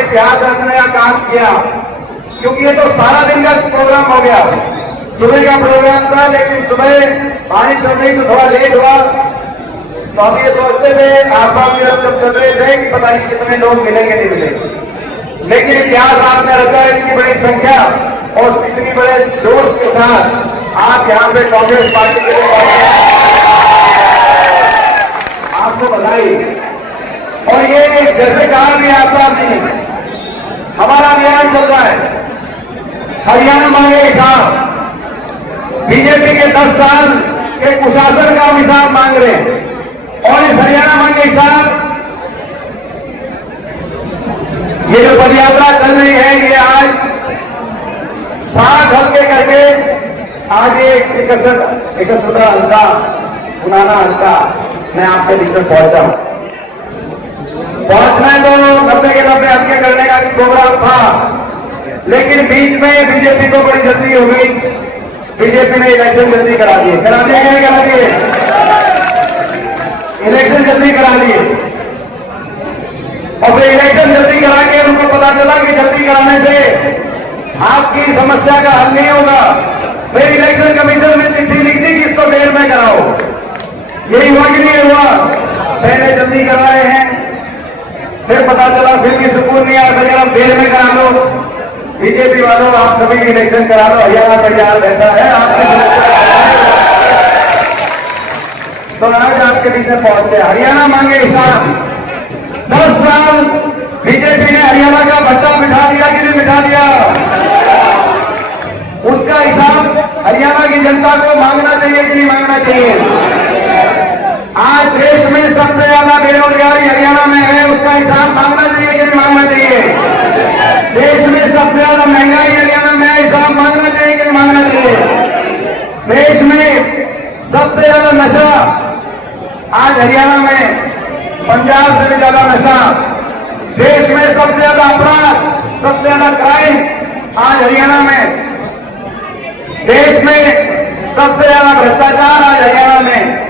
इतिहास रखने का काम किया, क्योंकि ये तो सारा दिन का प्रोग्राम हो गया। सुबह का प्रोग्राम था, लेकिन सुबह बारिश हो गई तो थोड़ा लेट हुआ। तो हम ये सोचते थे आसपास की तरफ जब चल रहे थे कि पता नहीं कितने लोग मिलेंगे नहीं मिलेंगे, लेकिन इतिहास आपने रखा है इतनी बड़ी संख्या और इतनी बड़े जोश के साथ आप यहाँ पे कांग्रेस पार्टी के आपको बधाई। और ये जैसे कहा भी आता नहीं, हमारा अभियान चल रहा है हरियाणा मांगे हिसाब। बीजेपी के 10 साल के कुशासन का हिसाब मांग रहे हैं, और इस हरियाणा मांगे हिसाब ये जो पदयात्रा चल रही है, ये आज 60 हल्के करके आज एक 61 हल्का पुराना हल्का मैं आपके बीच में पहुंचा हूं। पहुंचना तो 90 के 90 हल्के करने का प्रोग्राम था, लेकिन बीच में बीजेपी को बड़ी जल्दी हो गई। बीजेपी ने इलेक्शन जल्दी करा दिए कि नहीं करा दिए? इलेक्शन जल्दी करा दिए, और फिर इलेक्शन जल्दी करा के उनको पता चला कि जल्दी कराने से आपकी समस्या का हल नहीं होगा। फिर इलेक्शन कमीशन ने चिट्ठी लिख दी कि इसको देर में कराओ। यही हुआ कि नहीं हुआ? पहले जल्दी कराए हैं, फिर पता चला फिर भी सुकून नहीं आया, फिर आप देर में करा लो। बीजेपी वालों, आप कभी भी इलेक्शन करा लो, हरियाणा तैयार रहता है तो आज आपके बीच में पहुंचे। हरियाणा मांगे हिसाब 10 साल बीजेपी ने हरियाणा का भट्टा बिठा दिया कि नहीं बिठा दिया? उसका हिसाब हरियाणा की जनता को मांगना चाहिए कि नहीं मांगना चाहिए? आज देश में सबसे ज्यादा बेरोजगारी हरियाणा में है, उसका हिसाब मांगना चाहिए कि नहीं मांगना चाहिए? देश में सबसे ज्यादा महंगाई हरियाणा में है, हिसाब मांगना चाहिए कि नहीं मांगना चाहिए? देश में सबसे ज्यादा नशा आज हरियाणा में, पंजाब से भी ज्यादा नशा। देश में सबसे ज्यादा अपराध, सबसे ज्यादा क्राइम आज हरियाणा में। देश में सबसे ज्यादा भ्रष्टाचार आज हरियाणा में।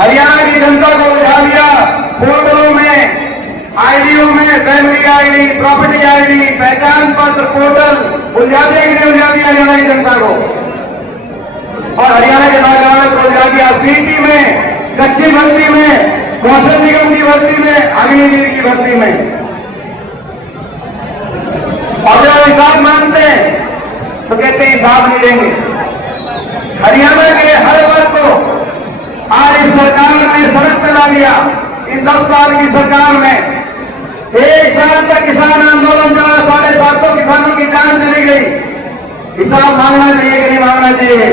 हरियाणा की जनता को उठा दिया पोर्टलों में, आईडीओ में, फैमिली आईडी, प्रॉपर्टी आईडी, पहचान पत्र पोर्टल उलझा दिया कि नहीं उलझा दिया हरियाणा की जनता को? और हरियाणा के नौजवान को उलझा दिया सीटी में, कच्ची भर्ती में, कौशल निगम की भर्ती में, अग्निवीर की भर्ती में। और जब हिसाब मांगते हैं तो कहते हैं हिसाब नहीं देंगे। हरियाणा के हर वर्ग को आज इस सरकार ने सड़क पे ला दिया। इन 10 साल की सरकार में 1 साल तक किसान आंदोलन चला, 750 किसानों की जान चली गई। हिसाब मांगना चाहिए कि नहीं मांगना चाहिए?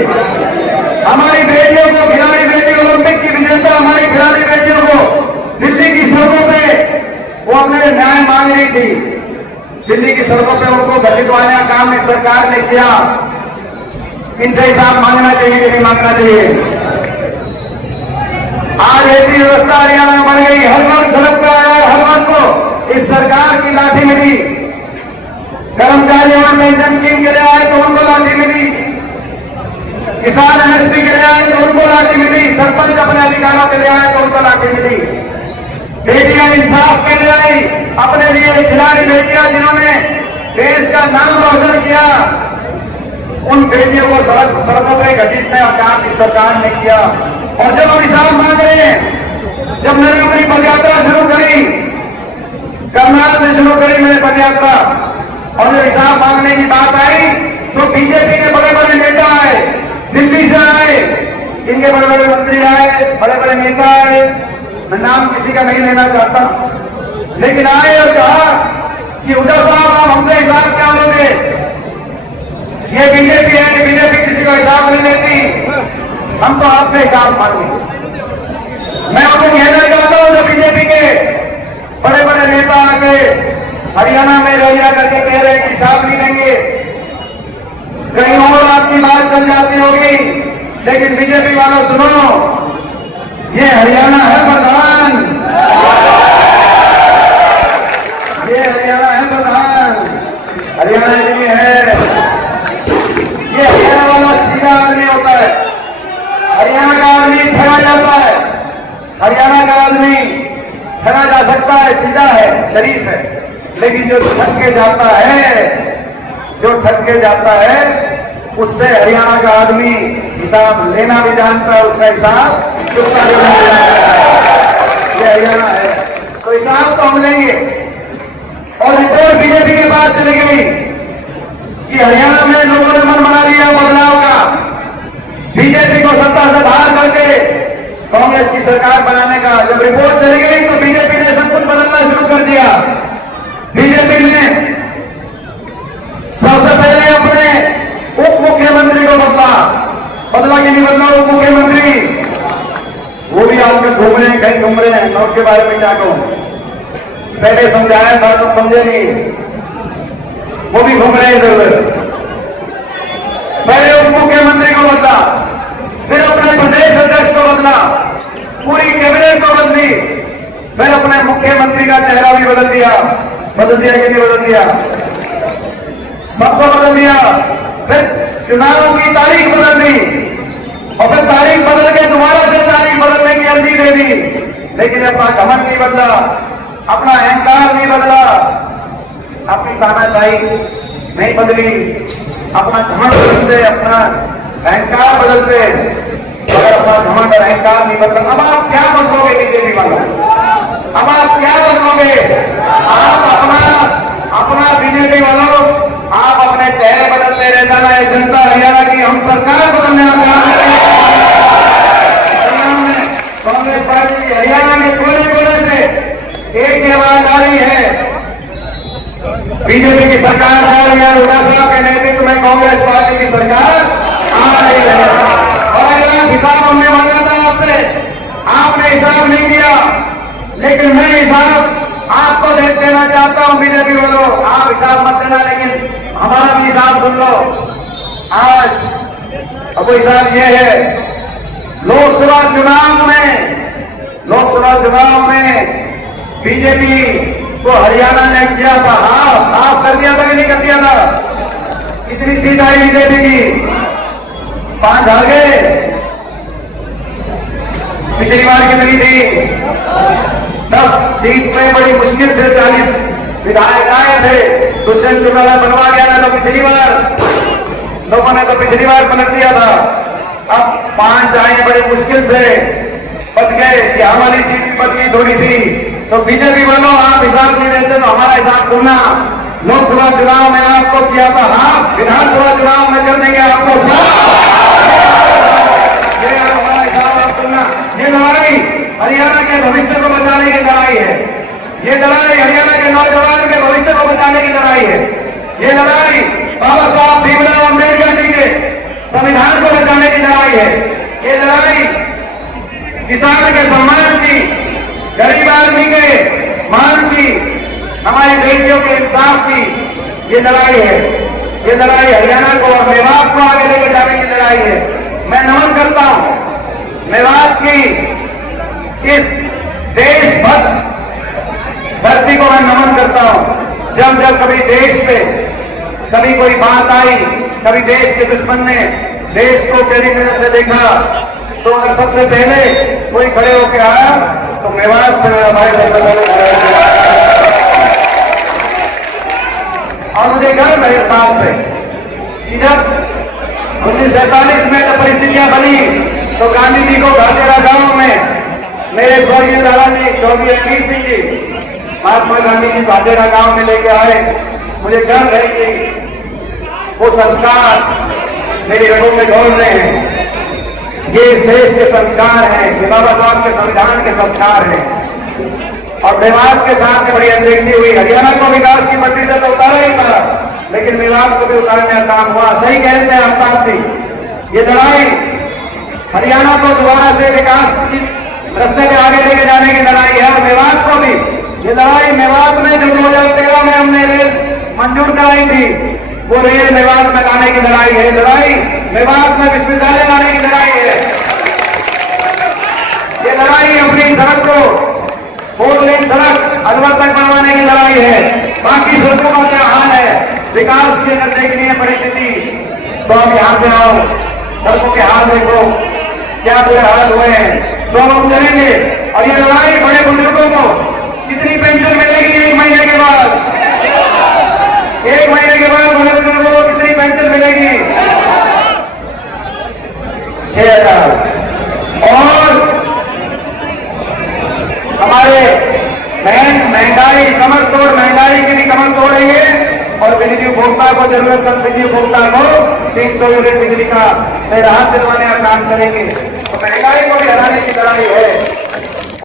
हमारी बेटियों को, खिलाड़ी बेटी, ओलंपिक की विजेता हमारी खिलाड़ी बेटियों को दिल्ली की सड़कों पे वो अपने न्याय मांग रही थी। दिल्ली की सड़कों पे उनको घसीटवाने का काम इस सरकार ने किया। इनसे हिसाब मांगना चाहिए कि नहीं मांगना चाहिए? आज ऐसी व्यवस्था हरियाणा में बन गई, हर वर्ग सड़क पर आया, हर वर्ग को इस सरकार की लाठी मिली। कर्मचारियों और पेंशन स्कीम के लिए आए तो उनको लाठी मिली, किसान एमएसपी के लिए आए तो उनको लाठी मिली, सरपंच अपने अधिकारों के लिए आए तो उनको लाठी मिली। बेटियां इंसाफ के लिए आई, अपने लिए खिलाड़ी बेटियां जिन्होंने देश का नाम रोशन किया, उन बेटियों को सड़कों पर घसीटने का काम इस सरकार ने किया। और जब हम हिसाब मांग रहे हैं, जब मैंने अपनी पदयात्रा शुरू करी, करनाल से शुरू करी मैंने पदयात्रा, और जब हिसाब मांगने की बात आई तो बीजेपी के बड़े बड़े नेता आए, दिल्ली से आए, इनके बड़े बड़े मंत्री आए, बड़े बड़े नेता आए, मैं नाम किसी का नहीं लेना चाहता, लेकिन आए और कहा कि उद्धव साहब आप हमसे हिसाब क्या लोगे? ये बीजेपी है, बीजेपी किसी को हिसाब नहीं देती, हम तो आपसे हिसाब मांगेंगे। मैं आपको कहना चाहता हूं, जो बीजेपी के बड़े बड़े नेता आके हरियाणा में रैलियां करके कह रहे हैं कि साथ नहीं देंगे। कहीं और आपकी बात चल जाती होगी, लेकिन बीजेपी वालों सुनो, ये हरियाणा है प्रधान, ये हरियाणा है प्रधान, हरियाणा के लिए है। ये हरियाणा वाला सीधा आदमी होता है, हरियाणा का आदमी ठगा जाता है, हरियाणा का आदमी ठगा जा सकता है, सीधा है, शरीफ है, लेकिन जो ठग के जाता है, जो ठग के जाता है, उससे हरियाणा का आदमी हिसाब लेना भी जानता है, उसका हिसाब चुकता देना भी जानता है। ये हरियाणा है, तो हिसाब तो हम लेंगे। और रिपोर्ट बीजेपी के पास चली गई कि हरियाणा में लोगों ने मन बना लिया बदलाव का, बीजेपी को सत्ता से बाहर करके कांग्रेस की सरकार बनाने का। जब रिपोर्ट चली गई तो बीजेपी ने सब कुछ बदलना शुरू कर दिया। बीजेपी ने सबसे पहले अपने उप मुख्यमंत्री को बदला कि नहीं बदला उप मुख्यमंत्री, वो भी आजकल घूम रहे हैं, कहीं घूम रहे हैं। नोट के बारे में क्या कहूं, पहले समझाया था तो समझे नहीं, वो भी घूम रहे हैं इधर उधर। पहले उप मुख्यमंत्री को बदला, फिर अपने प्रदेश अध्यक्ष को बदला, पूरी कैबिनेट को बदली, फिर अपने मुख्यमंत्री का चेहरा भी बदल दिया कि नहीं बदल दिया, सबको बदल दिया। फिर चुनाव की तारीख बदल दी, और फिर तारीख बदल के दोबारा से तारीख बदलने की अर्जी दे दी, लेकिन अपना घमंड नहीं बदला, अपना अहंकार नहीं बदला, अपनी तानाशाही नहीं बदली, अपना घमंड बदलते, अपना अहंकार बदलते, अगर अपना घमंड और अहंकार नहीं बदला, अब आप क्या बदलोगे बीजेपी वालों? अब आप क्या बदलोगे? आप अपना बीजेपी वालों, आप अपने चेहरे बदलते रह जाना है। जनता हरियाणा की हम सरकार बदलने का काम करेंगे। कांग्रेस पार्टी हरियाणा के कोने कोने से एक आवाज आ रही है, बीजेपी की सरकार आ रही है, हुड्डा साहब के नेतृत्व में कांग्रेस पार्टी की सरकार आ रही है। और हिसाब हमने मांगा था आपसे, आपने हिसाब नहीं दिया, लेकिन मैं हिसाब आपको देना चाहता हूं। बीजेपी वालों, आप हिसाब मत देना, लेकिन हमारा भी हिसाब सुन लो। आज अब हिसाब यह है, लोकसभा चुनाव में बीजेपी को हरियाणा ने किया था हाफ कर दिया था कि नहीं कर दिया था? कितनी सीट आई बीजेपी की? 5 आ गए। पिछली बार कितनी थी? 10 सीट में बड़ी मुश्किल से 40 विधायक आए थे। दुष्यंत चौटाला बनवा गया था तो पिछली बार लोगों ने तो पिछली बार पलट दिया था। अब 5 आए बड़ी मुश्किल से बच गए कि हमारी सीट भी बच गई थोड़ी सी। तो बीजेपी वालों, आप हिसाब नहीं देते तो हमारा हिसाब खुलना। लोकसभा चुनाव में आपको किया था हाफ, विधानसभा चुनाव में कर देंगे आपको ये हमारा हिसाब आप खुलना। ये लड़ाई हरियाणा के भविष्य को बचाने की लड़ाई है। ये लड़ाई हरियाणा के नौजवान के भविष्य को बचाने की लड़ाई है। ये लड़ाई बाबा साहब भीमराव अम्बेडकर जी के संविधान को बचाने की लड़ाई है। ये लड़ाई किसान के सम्मान की, गरीब आदमी के मान की, हमारी बेटियों के इंसाफ की ये लड़ाई है। ये लड़ाई हरियाणा को और मेवात को आगे लेकर जाने की लड़ाई है। मैं नमन करता हूं मेवात की इस देशभक्त धरती को, मैं नमन करता हूं। जब जब कभी देश पे कभी कोई बात आई, कभी देश के दुश्मन ने देश को टेढ़ी नजर से देखा, तो अगर सबसे पहले कोई खड़े होकर आया तो मेवात से मेरा भाई और मुझे गर्व है इस बात पे कि जब 1947 में जब परिस्थितियां बनी तो गांधी जी को घासेरा गांव में मेरे स्वर्गीय दादाजी स्वर्गीय रणजीत सिंह जी महात्मा गांधी जी घासेरा गांव में लेके आए। मुझे गर्व है कि वो संस्कार मेरी रगों में दौड़ रहे हैं। ये इस देश के संस्कार हैं, ये बाबा साहब के संविधान के संस्कार हैं। और मेवात के साथ बड़ी अनदेखी हुई। हरियाणा को विकास की पटरी से तो उतारा ही था, लेकिन मेवात को भी उतारने का काम हुआ। सही कहते हैं आफ्ताब जी, ये लड़ाई हरियाणा को दोबारा से विकास की रास्ते पे आगे लेके जाने की लड़ाई है। और मेवात को भी ये लड़ाई, मेवात में जो 2013 में हमने लड़ाई थी वो रेल मेवात में लाने की लड़ाई है। लड़ाई मेवात में विश्वविद्यालय लाने की लड़ाई है। ये लड़ाई अपनी सड़क को 4 लेन सड़क अलवर तक बनवाने की लड़ाई है। बाकी सड़कों का क्या हाल है, विकास की अगर देखनी है परिस्थिति तो आप यहां पे आओ, सड़कों के हाल देखो क्या बुरे हाल हुए हैं, तो हम चलेंगे। और ये लड़ाई बड़े बुजुर्गों को कितनी पेंशन मिलेगी 1 महीने के बाद, 1 महीने के बाद बड़े बुजुर्गों को कितनी पेंशन मिलेगी? 6,000। और हमारे महंगाई कमर तोड़, महंगाई की भी कमर तोड़ेंगे और बिजली उपभोक्ता को जरूरतमंद बिजली उपभोक्ता को 300 यूनिट बिजली का राहत दिलवाने का काम करेंगे। तो महंगाई को भी हराने की लड़ाई है।